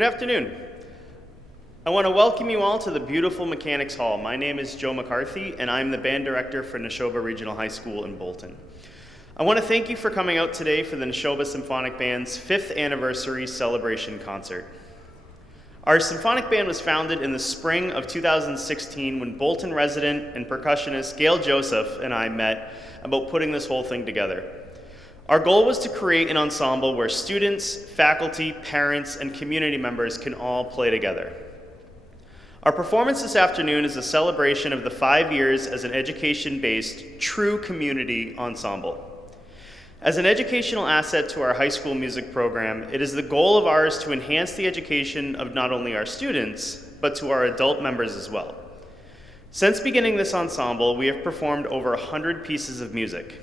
Good afternoon. I want to welcome you all to the beautiful Mechanics Hall. My name is Joe McCarthy, and I'm the band director for Nashoba Regional High School in Bolton. I want to thank you for coming out today for the Nashoba Symphonic Band's 5th anniversary celebration concert. Our symphonic band was founded in the spring of 2016 when Bolton resident and percussionist Gail Joseph and I met about putting this whole thing together. Our goal was to create an ensemble where students, faculty, parents, and community members can all play together. Our performance this afternoon is a celebration of the 5 years as an education-based, true community ensemble. As an educational asset to our high school music program, it is the goal of ours to enhance the education of not only our students, but to our adult members as well. Since beginning this ensemble, we have performed over 100 pieces of music.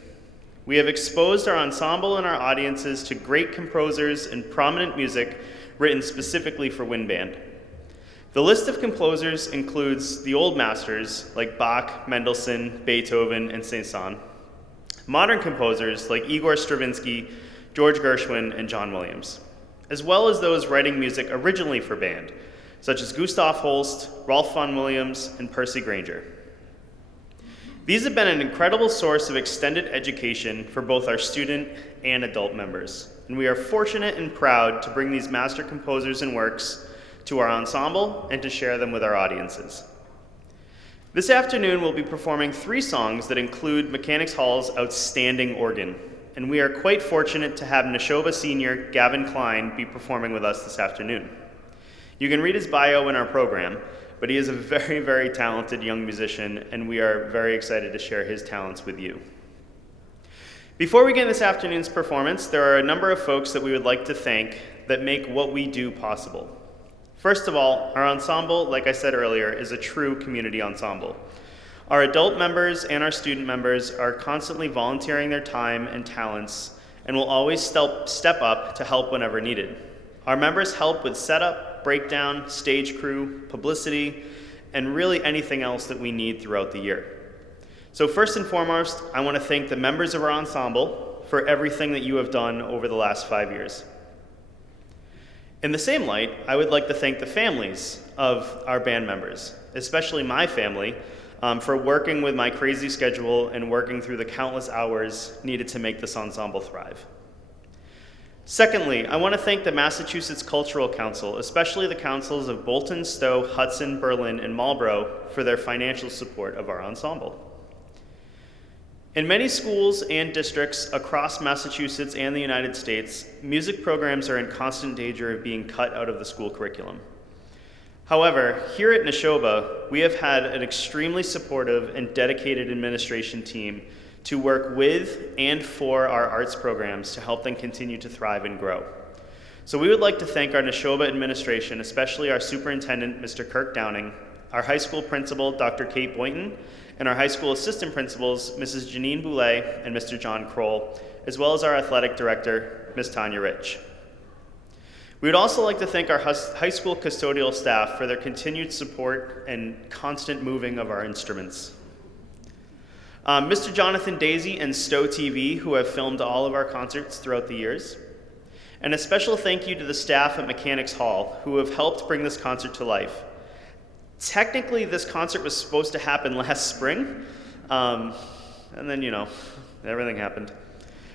We have exposed our ensemble and our audiences to great composers and prominent music written specifically for wind band. The list of composers includes the old masters like Bach, Mendelssohn, Beethoven, and Saint-Saens, modern composers like Igor Stravinsky, George Gershwin, and John Williams, as well as those writing music originally for band, such as Gustav Holst, Rolf Vaughan Williams, and Percy Grainger. These have been an incredible source of extended education for both our student and adult members, and we are fortunate and proud to bring these master composers and works to our ensemble and to share them with our audiences. This afternoon we'll be performing 3 songs that include Mechanics Hall's outstanding organ, and we are quite fortunate to have Nashoba senior Gavin Klein be performing with us this afternoon. You can read his bio in our program, but he is a very, very talented young musician, and we are very excited to share his talents with you. Before we begin this afternoon's performance, there are a number of folks that we would like to thank that make what we do possible. First of all, our ensemble, like I said earlier, is a true community ensemble. Our adult members and our student members are constantly volunteering their time and talents and will always step up to help whenever needed. Our members help with setup, breakdown, stage crew, publicity, and really anything else that we need throughout the year. So first and foremost, I want to thank the members of our ensemble for everything that you have done over the last 5 years. In the same light, I would like to thank the families of our band members, especially my family, for working with my crazy schedule and working through the countless hours needed to make this ensemble thrive. Secondly, I want to thank the Massachusetts Cultural Council, especially the councils of Bolton, Stowe, Hudson, Berlin, and Marlborough for their financial support of our ensemble. In many schools and districts across Massachusetts and the United States, music programs are in constant danger of being cut out of the school curriculum. However, here at Nashoba, we have had an extremely supportive and dedicated administration team to work with and for our arts programs to help them continue to thrive and grow. So we would like to thank our Nashoba administration, especially our superintendent, Mr. Kirk Downing, our high school principal, Dr. Kate Boynton, and our high school assistant principals, Mrs. Janine Boulay and Mr. John Kroll, as well as our athletic director, Ms. Tanya Rich. We would also like to thank our high school custodial staff for their continued support and constant moving of our instruments. Mr. Jonathan Daisy and Stowe TV, who have filmed all of our concerts throughout the years. And a special thank you to the staff at Mechanics Hall, who have helped bring this concert to life. Technically, this concert was supposed to happen last spring, and then, everything happened.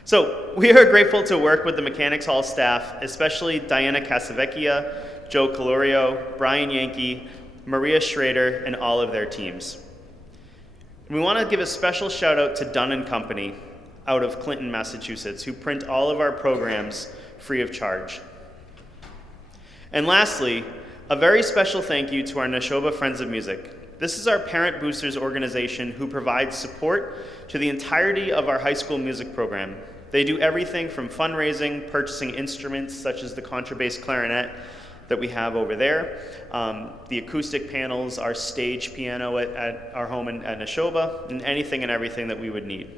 So we are grateful to work with the Mechanics Hall staff, especially Diana Casavecchia, Joe Cholorio, Brian Yankee, Maria Schrader, and all of their teams. We want to give a special shout out to Dunn & Company out of Clinton, Massachusetts, who print all of our programs free of charge. And lastly, a very special thank you to our Nashoba Friends of Music. This is our parent boosters organization who provides support to the entirety of our high school music program. They do everything from fundraising, purchasing instruments such as the contrabass clarinet that we have over there, the acoustic panels, our stage piano at our home at Nashoba, and anything and everything that we would need.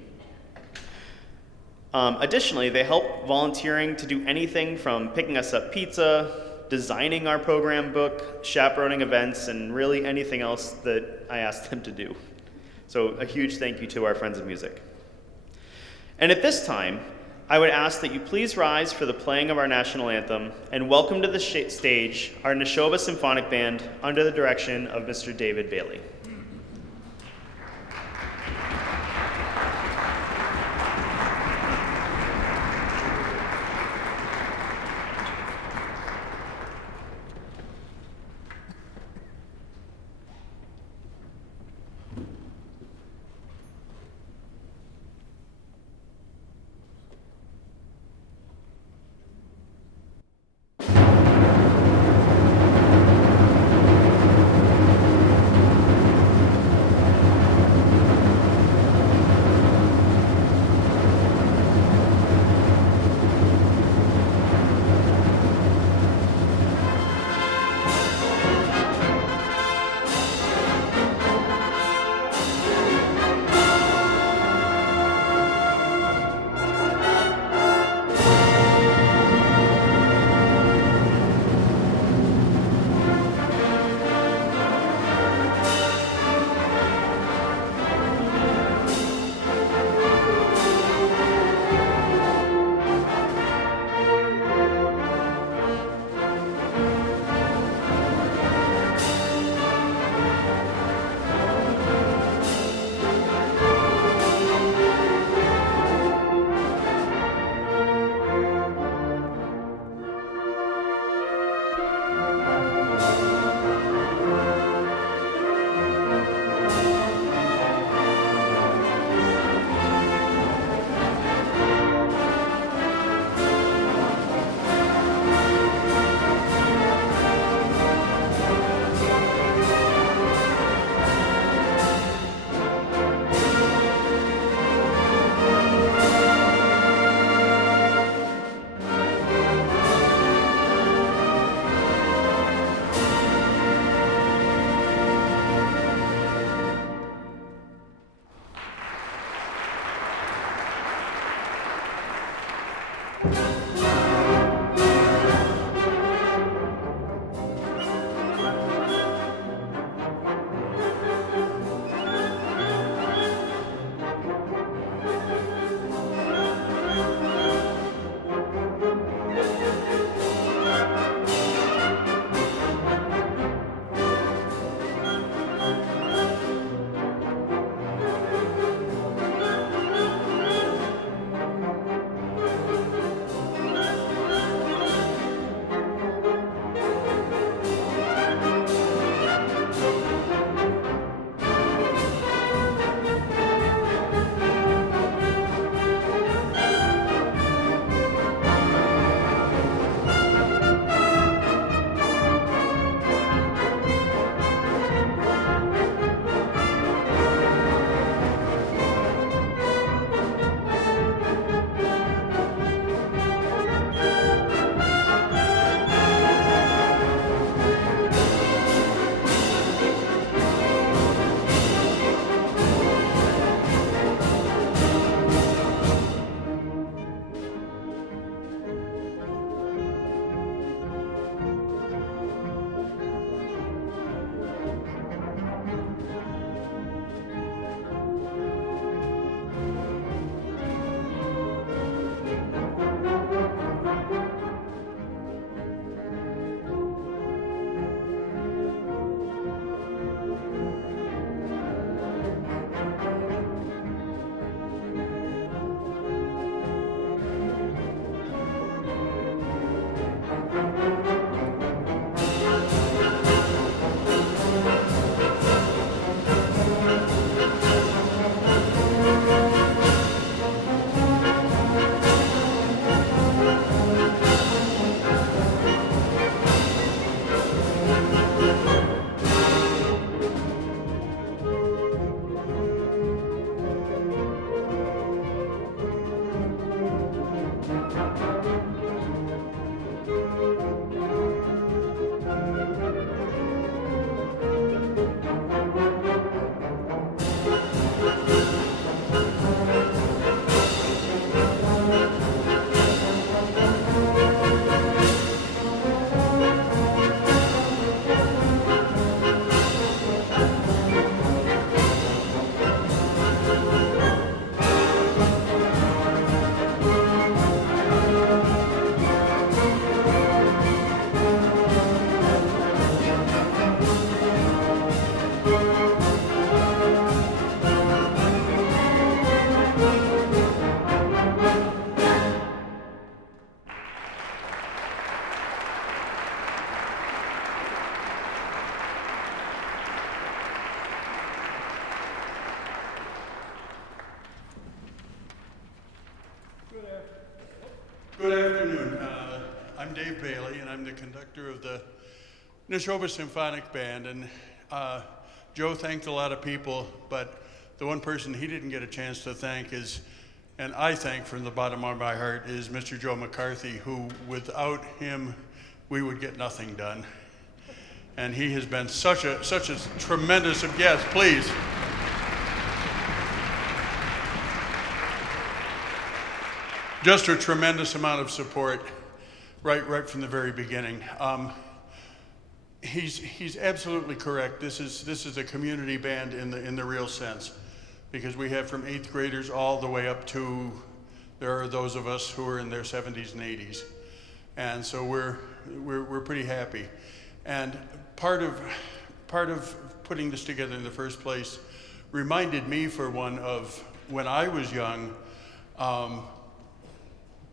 Additionally, they help volunteering to do anything from picking us up pizza, designing our program book, chaperoning events, and really anything else that I asked them to do. So a huge thank you to our Friends of Music. And at this time, I would ask that you please rise for the playing of our national anthem and welcome to the stage our Nashoba Symphonic Band under the direction of Mr. David Bailey. I'm Dave Bailey, and I'm the conductor of the Nashoba Symphonic Band. And Joe thanked a lot of people, but the one person he didn't get a chance to thank is, and I thank from the bottom of my heart, is Mr. Joe McCarthy, who without him, we would get nothing done. And he has been such a tremendous, yes, please. Just a tremendous amount of support right from the very beginning. He's absolutely correct. This is a community band in the real sense, because we have from 8th graders all the way up to, there are those of us who are in their 70s and 80s, and so we're pretty happy. And part of putting this together in the first place reminded me, for one, of when I was young.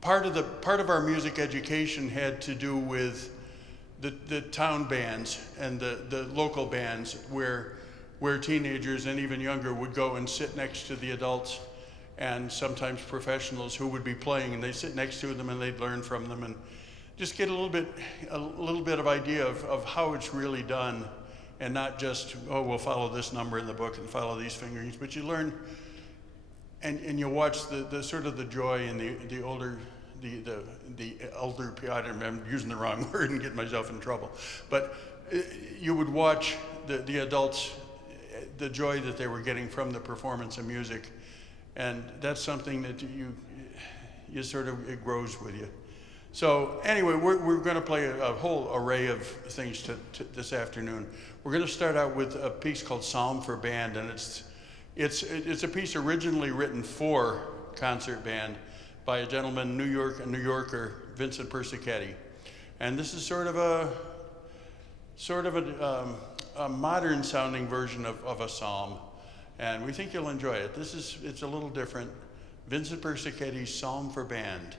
Part of our music education had to do with the town bands and the local bands where teenagers and even younger would go and sit next to the adults and sometimes professionals who would be playing, and they'd sit next to them and they'd learn from them and just get a little bit of idea of how it's really done, and not just, oh, we'll follow this number in the book and follow these fingerings, but you learn. And you watch the sort of the joy in the older people. I'm using the wrong word and getting myself in trouble. But you would watch the adults, the joy that they were getting from the performance of music, and that's something that you sort of, it grows with you. So anyway, we're going to play a whole array of things this afternoon. We're going to start out with a piece called Psalm for Band, and it's a piece originally written for concert band by a gentleman, a New Yorker, Vincent Persichetti. And this is sort of a modern sounding version of a psalm. And we think you'll enjoy it. It's a little different. Vincent Persichetti, Psalm for Band.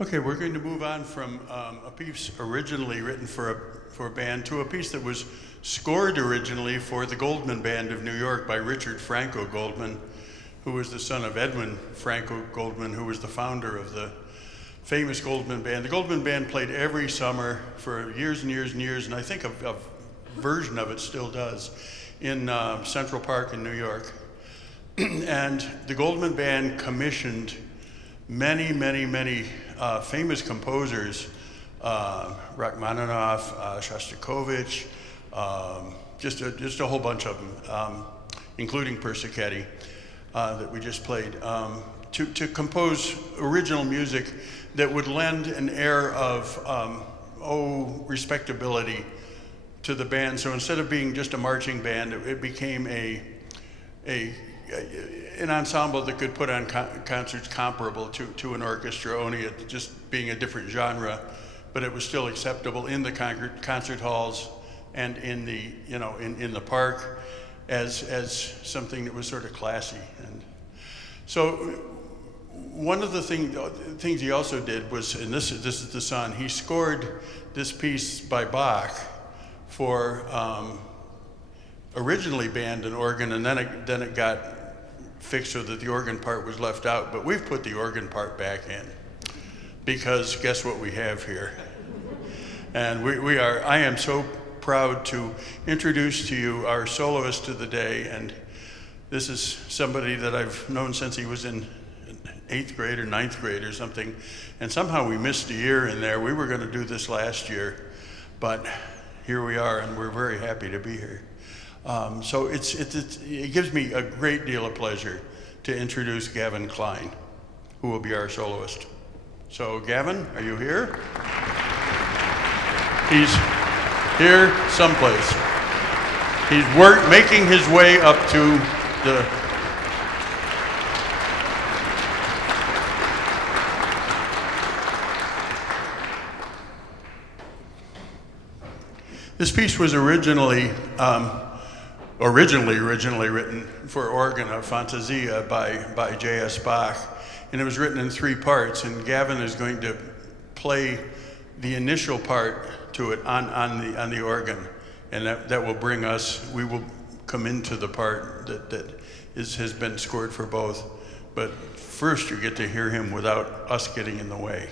Okay, we're going to move on from a piece originally written for a band to a piece that was scored originally for the Goldman Band of New York by Richard Frank Goldman, who was the son of Edwin Frank Goldman, who was the founder of the famous Goldman Band. The Goldman Band played every summer for years and years and years, and I think a version of it still does, in Central Park in New York. And the Goldman Band commissioned many, many, many famous composers, Rachmaninoff, Shostakovich, just a whole bunch of them, including Persichetti, that we just played, to compose original music that would lend an air of respectability to the band. So instead of being just a marching band, it became an ensemble that could put on concerts comparable to an orchestra, only it just being a different genre, but it was still acceptable in the concert halls and in the in the park as something that was sort of classy. And so one of the things he also did was, and this is the son, he scored this piece by Bach for originally band and organ, and then it got fixed so that the organ part was left out, but we've put the organ part back in because guess what we have here? And I am so proud to introduce to you our soloist of the day, and this is somebody that I've known since he was in 8th grade or 9th grade or something, and somehow we missed a year in there. We were going to do this last year, but here we are, and we're very happy to be here. So it gives me a great deal of pleasure to introduce Gavin Klein, who will be our soloist. So Gavin, are you here? He's here someplace. He's making his way up to the... This piece was originally written for organ, a Fantasia by J.S. Bach, and it was written in 3 parts, and Gavin is going to play the initial part to it on the organ, and that will bring us, we will come into the part that has been scored for both, but first you get to hear him without us getting in the way.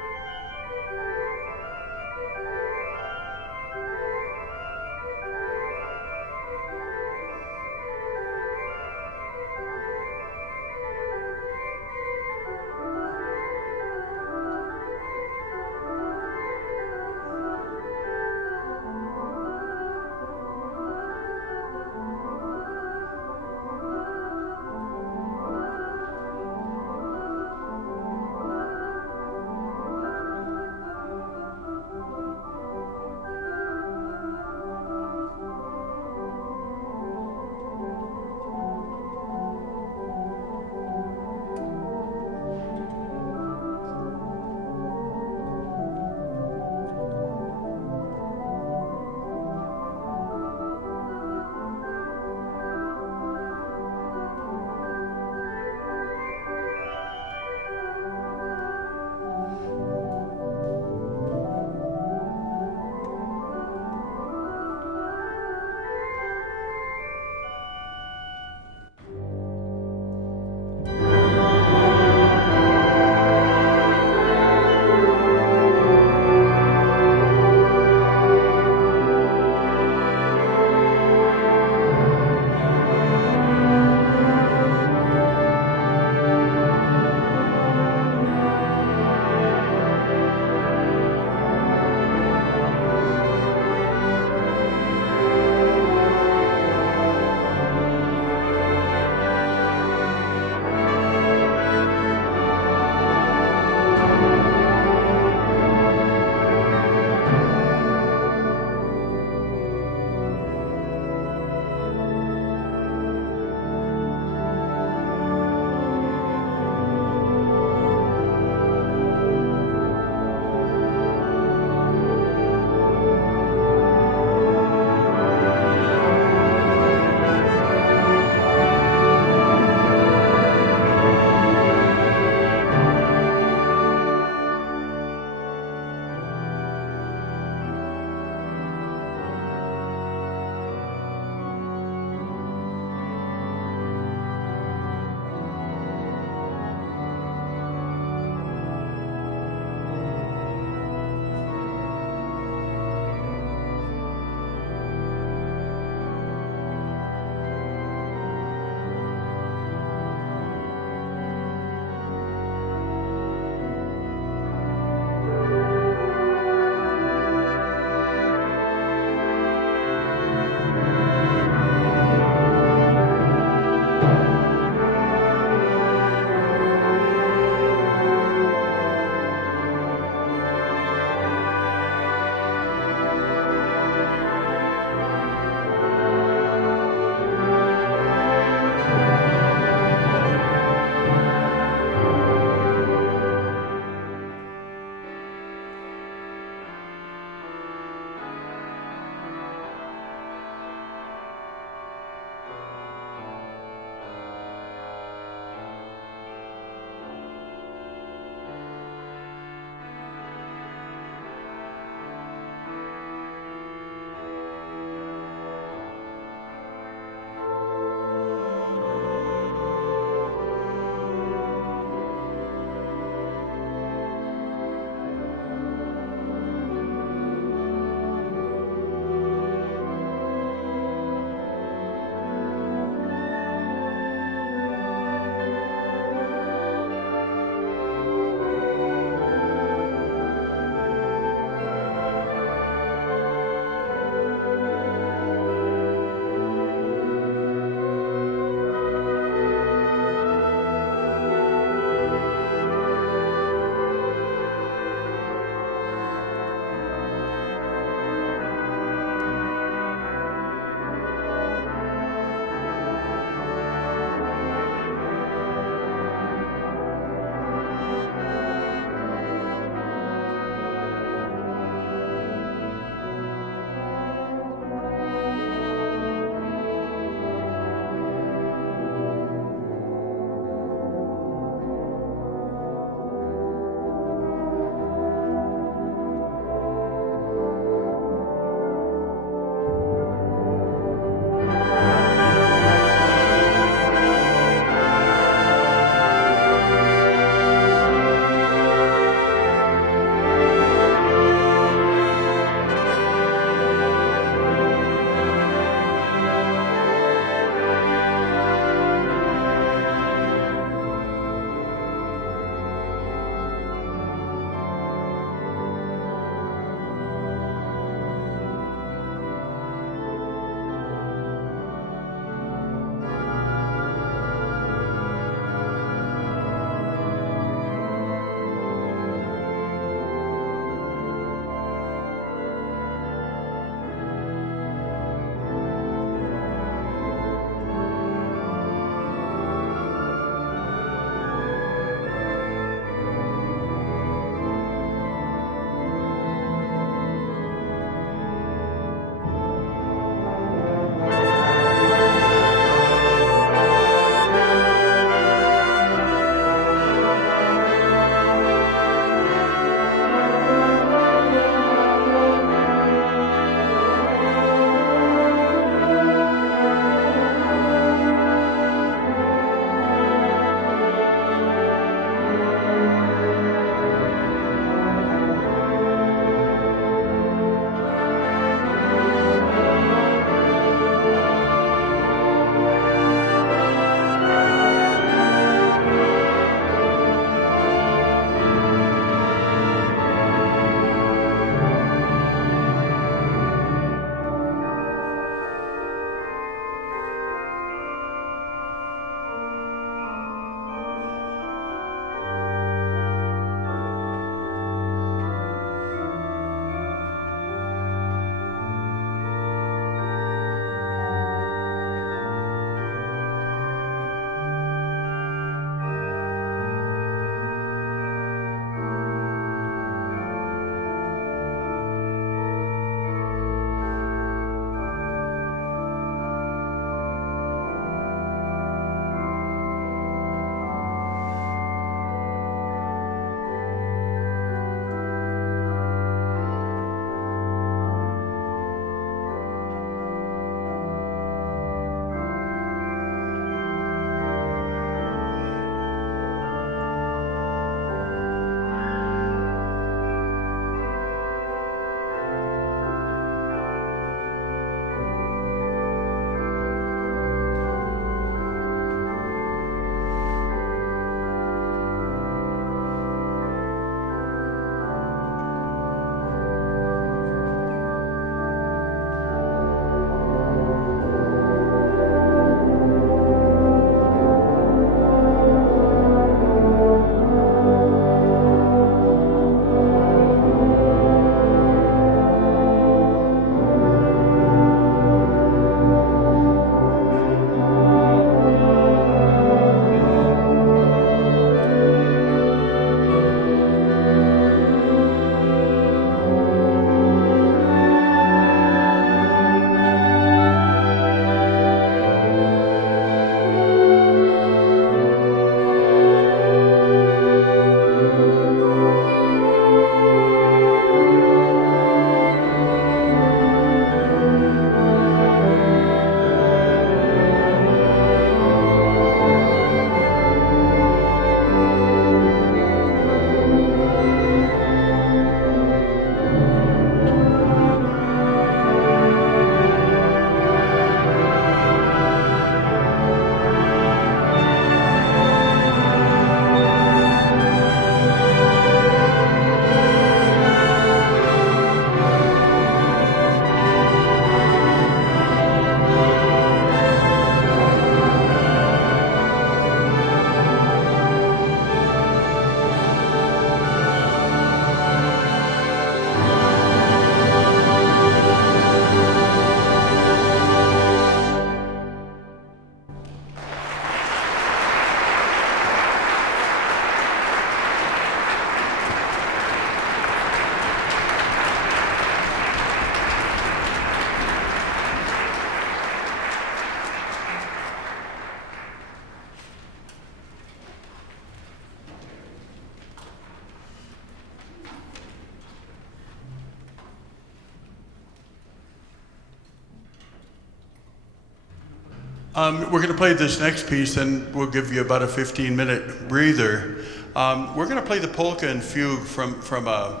We're going to play this next piece, and we'll give you about a 15-minute breather. We're going to play the Polka and Fugue from a,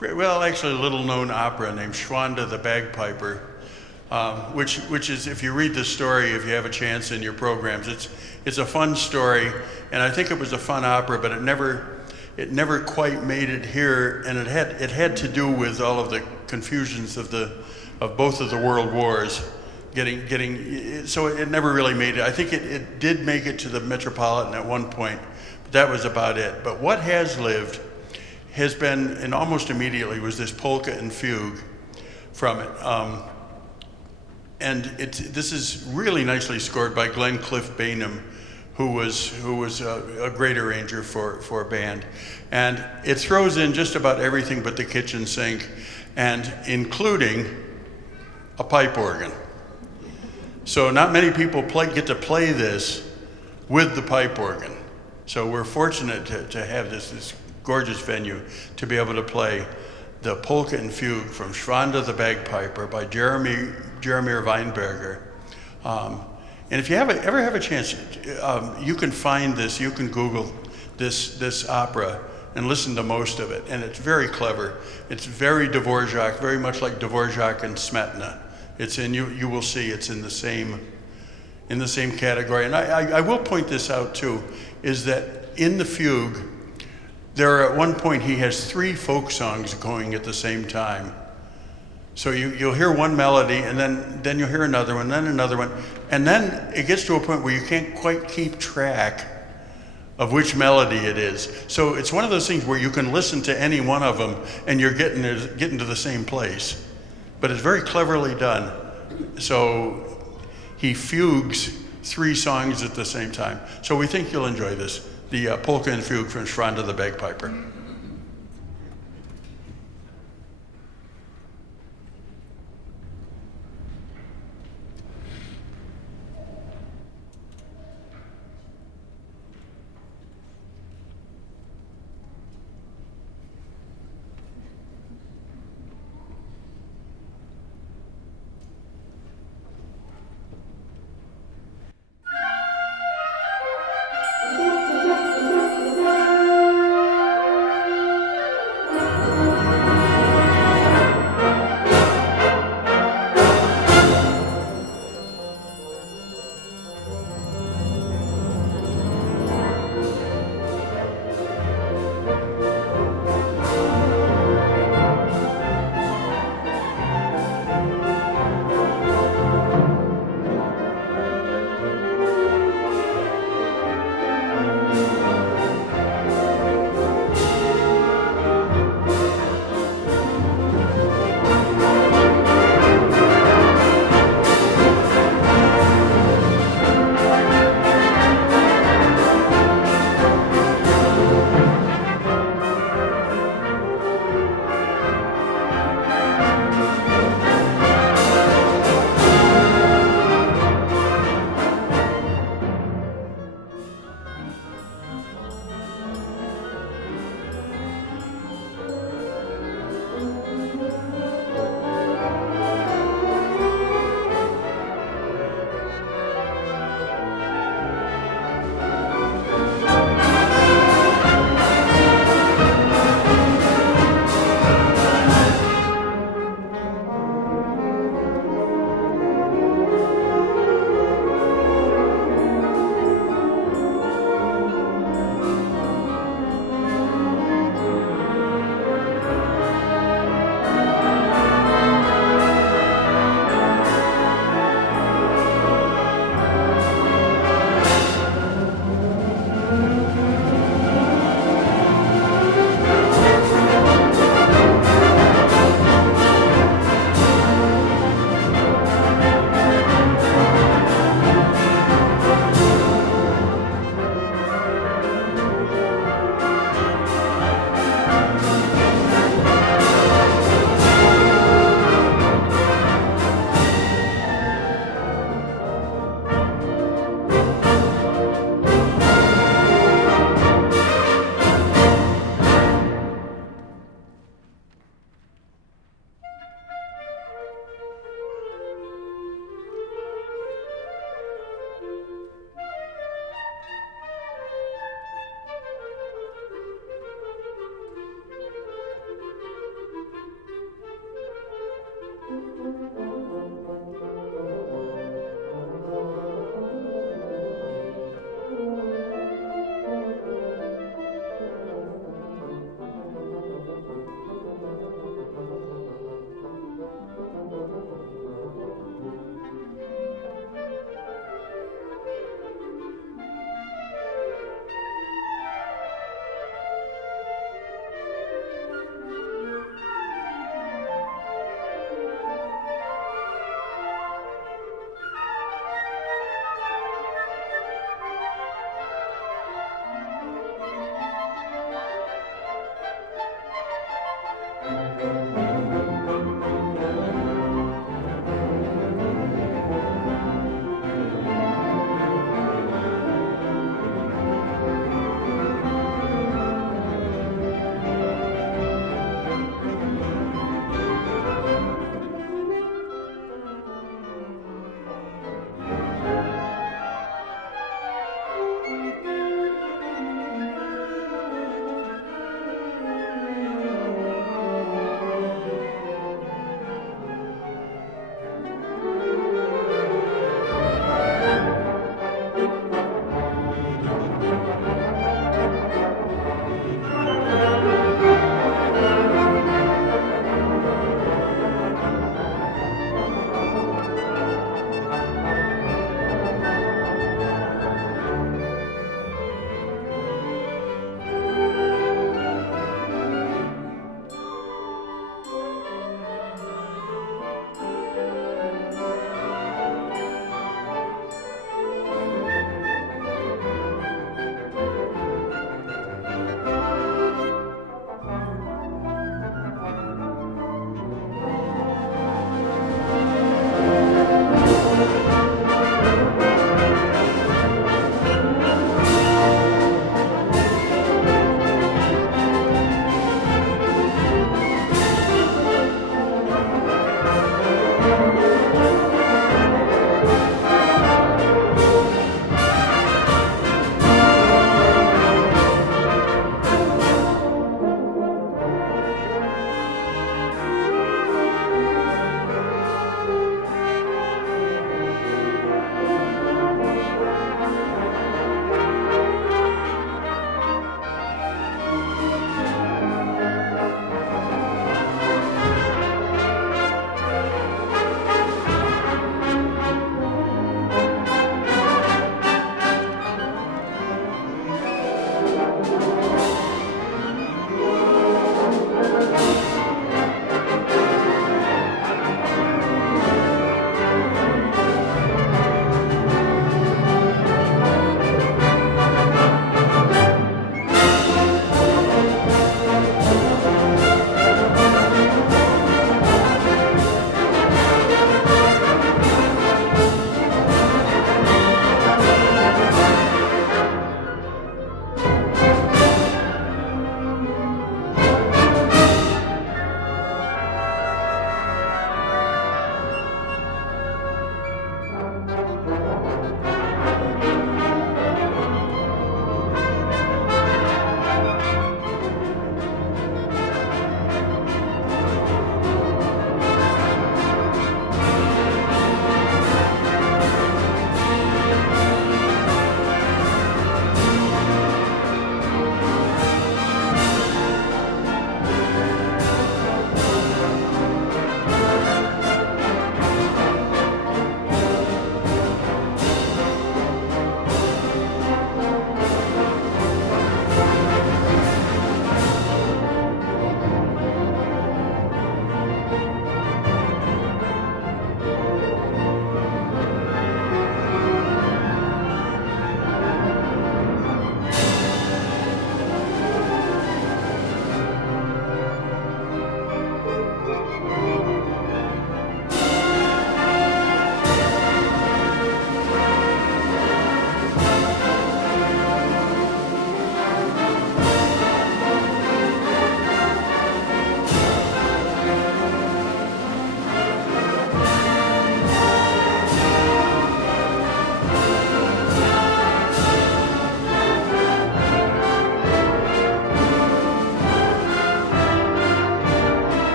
well, actually a little-known opera named Schwanda the Bagpiper, which is, if you read the story, if you have a chance in your programs, it's a fun story, and I think it was a fun opera, but it never quite made it here, and it had to do with all of the confusions of both of the world wars. So it never really made it. I think it did make it to the Metropolitan at one point, but that was about it. But what has lived has been, and almost immediately, was this Polka and Fugue from it. And this is really nicely scored by Glenn Cliff Bainum, who was a great arranger for a band. And it throws in just about everything but the kitchen sink, and including a pipe organ. So not many people get to play this with the pipe organ. So we're fortunate to have this gorgeous venue to be able to play the Polka and Fugue from Schwanda the Bagpiper by Jaromir Weinberger. And if you ever have a chance, you can find this, you can Google this opera and listen to most of it. And it's very clever. It's very Dvorak, very much like Dvorak and Smetana. You will see it's in the same category. And I will point this out too, is that in the Fugue, at one point he has 3 folk songs going at the same time. So you'll hear one melody, and then you'll hear another one, then another one, and then it gets to a point where you can't quite keep track of which melody it is. So it's one of those things where you can listen to any one of them, and you're getting to the same place. But it's very cleverly done. So he fugues 3 songs at the same time. So we think you'll enjoy this, the Polka and Fugue from Schwanda the Bagpiper.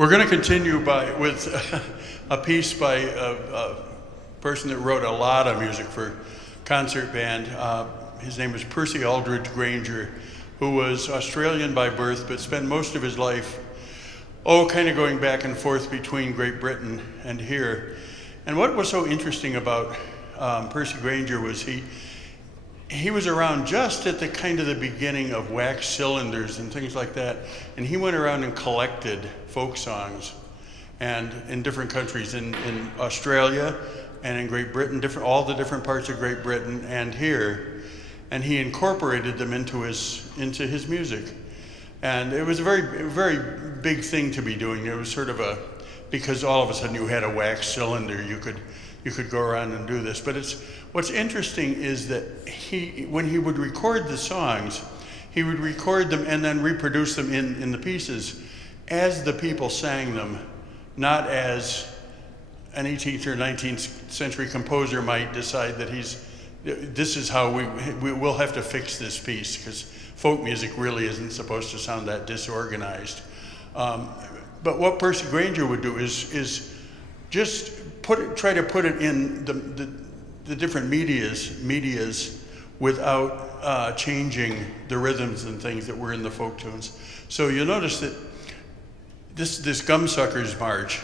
We're going to continue with a piece by a person that wrote a lot of music for concert band. His name was Percy Aldridge Grainger, who was Australian by birth, but spent most of his life, kind of going back and forth between Great Britain and here. And what was so interesting about Percy Grainger was he was around just at the kind of the beginning of wax cylinders and things like that. And he went around and collected folk songs and in different countries, in Australia and in Great Britain, all the different parts of Great Britain and here. And he incorporated them into his music. And it was a very, very big thing to be doing. It was sort of because all of a sudden you had a wax cylinder, you could go around and do this. But what's interesting is that when he would record the songs, he would record them and then reproduce them in the pieces as the people sang them, not as an 18th or 19th century composer might decide that this is how we'll have to fix this piece, because folk music really isn't supposed to sound that disorganized. But what Percy Grainger would do is just try to put it in the different medias without changing the rhythms and things that were in the folk tunes. So you'll notice that this Gumsuckers March,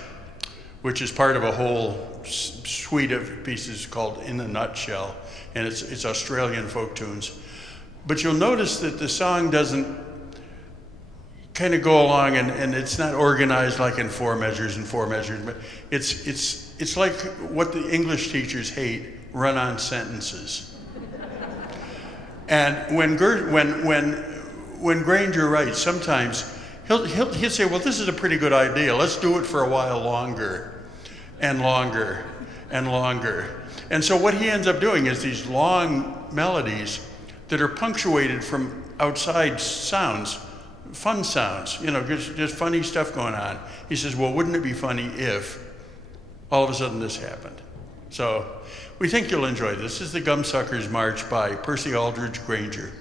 which is part of a whole suite of pieces called In a Nutshell, and it's Australian folk tunes. But you'll notice that the song doesn't kind of go along, and it's not organized like in 4 measures and 4 measures, but it's like what the English teachers hate, run-on sentences. And when Grainger writes, sometimes he'll say, well, this is a pretty good idea. Let's do it for a while longer and longer and longer. And so what he ends up doing is these long melodies that are punctuated from outside sounds, fun sounds, just funny stuff going on. He says, well, wouldn't it be funny if all of a sudden this happened? So we think you'll enjoy this. This is the Gumsuckers March by Percy Aldridge Grainger.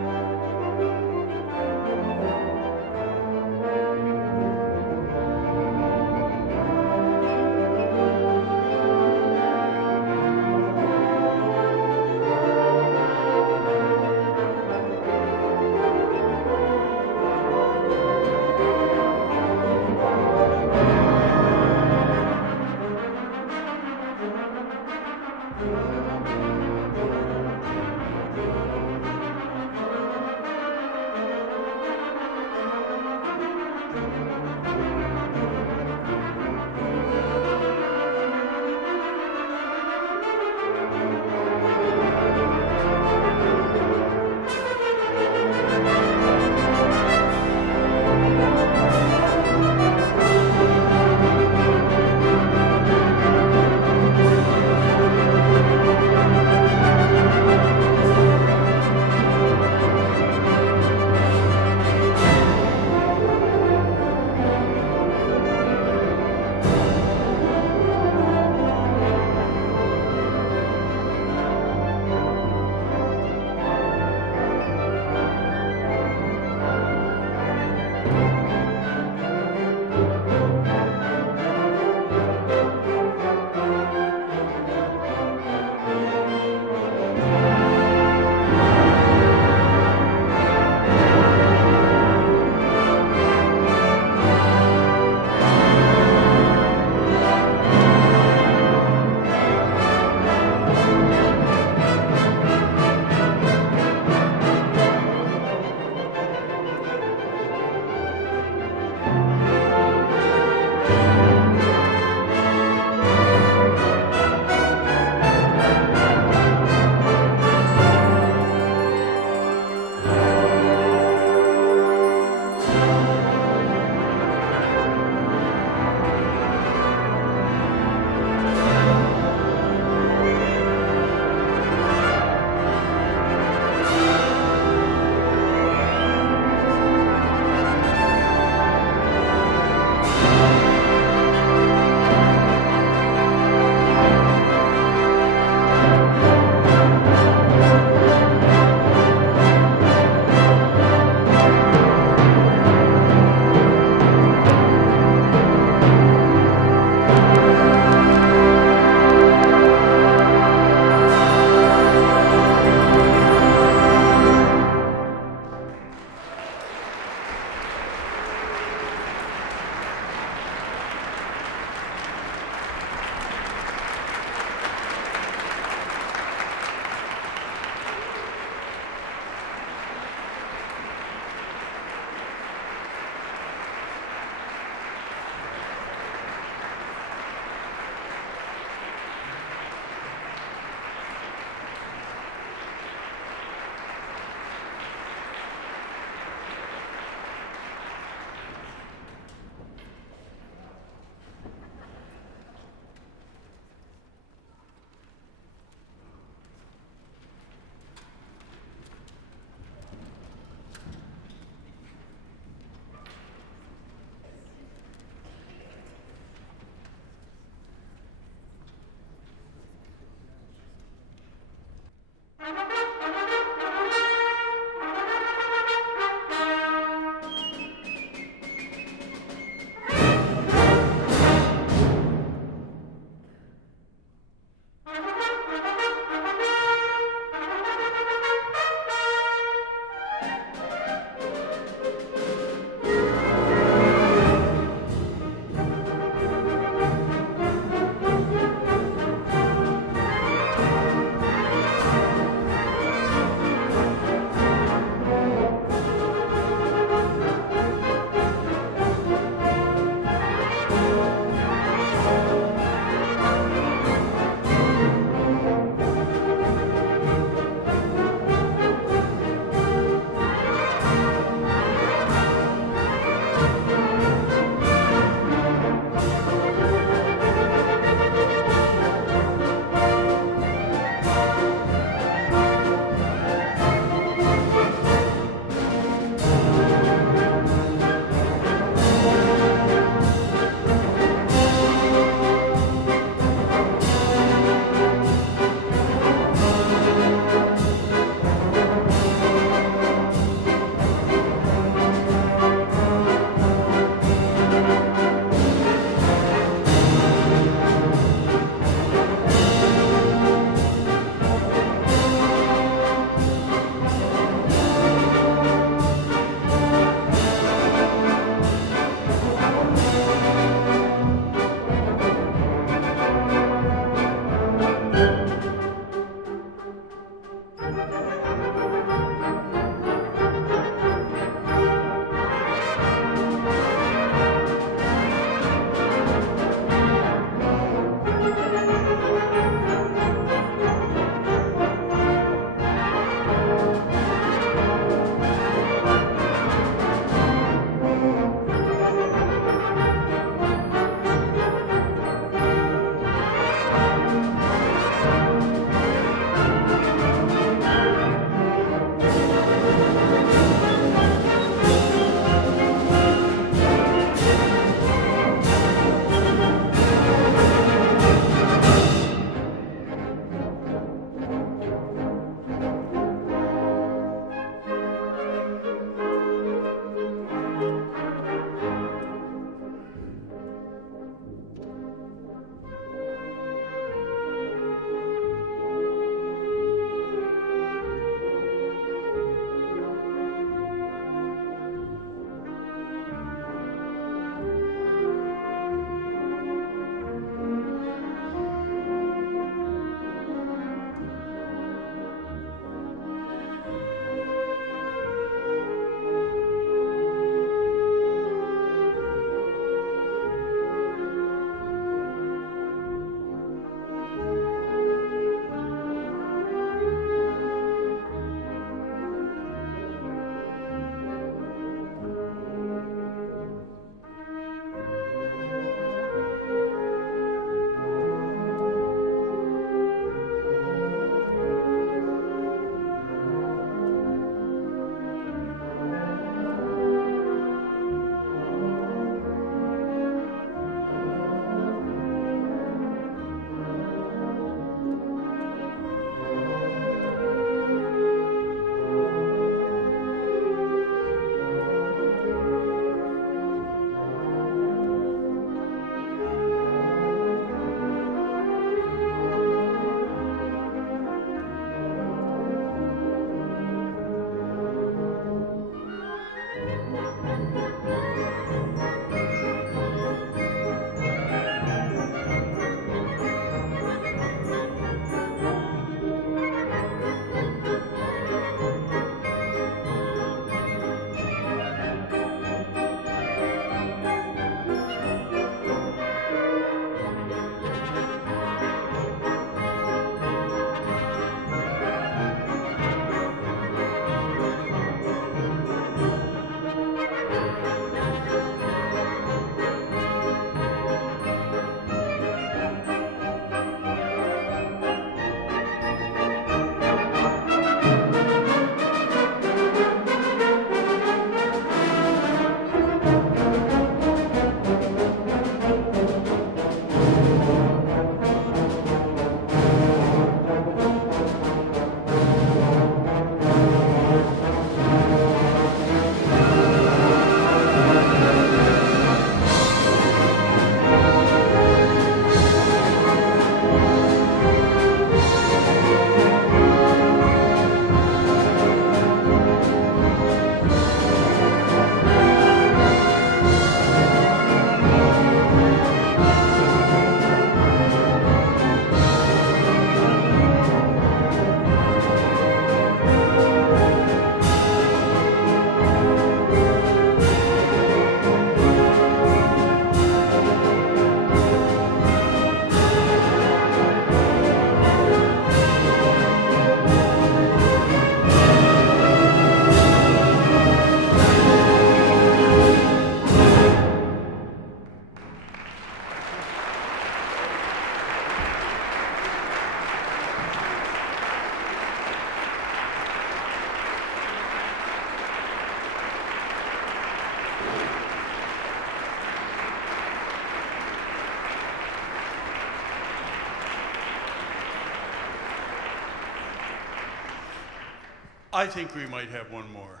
I think we might have one more.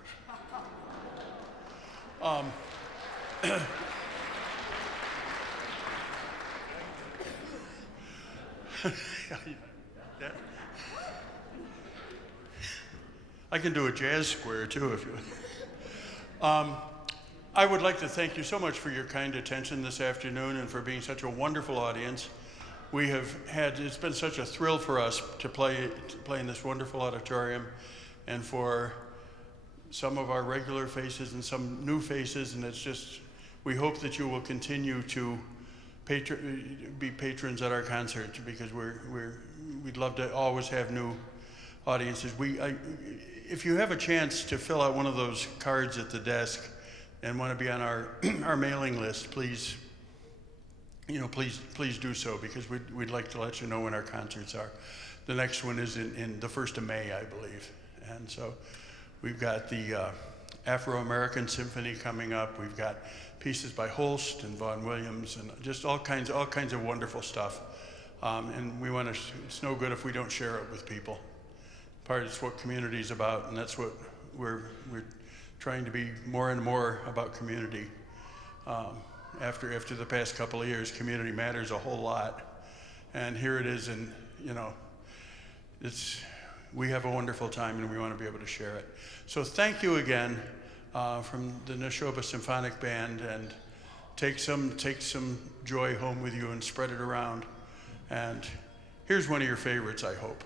I can do a jazz square too if you. I would like to thank you so much for your kind attention this afternoon and for being such a wonderful audience. We have had, it's been such a thrill for us to play in this wonderful auditorium, and for some of our regular faces and some new faces, and it's just, we hope that you will continue to be patrons at our concerts, because we'd love to always have new audiences. If you have a chance to fill out one of those cards at the desk and want to be on our mailing list, please do so, because we'd like to let you know when our concerts are. The next one is in the 1st of May, I believe. And so we've got the Afro-American Symphony coming up. We've got pieces by Holst and Vaughan Williams, and just all kinds of wonderful stuff. And we want to, it's no good if we don't share it with people. Part of what community is about, and that's what we're trying to be more and more about community. After the past couple of years, community matters a whole lot. And here it is, and we have a wonderful time, and we want to be able to share it. So thank you again from the Nashoba Symphonic Band, and take some joy home with you and spread it around. And here's one of your favorites, I hope.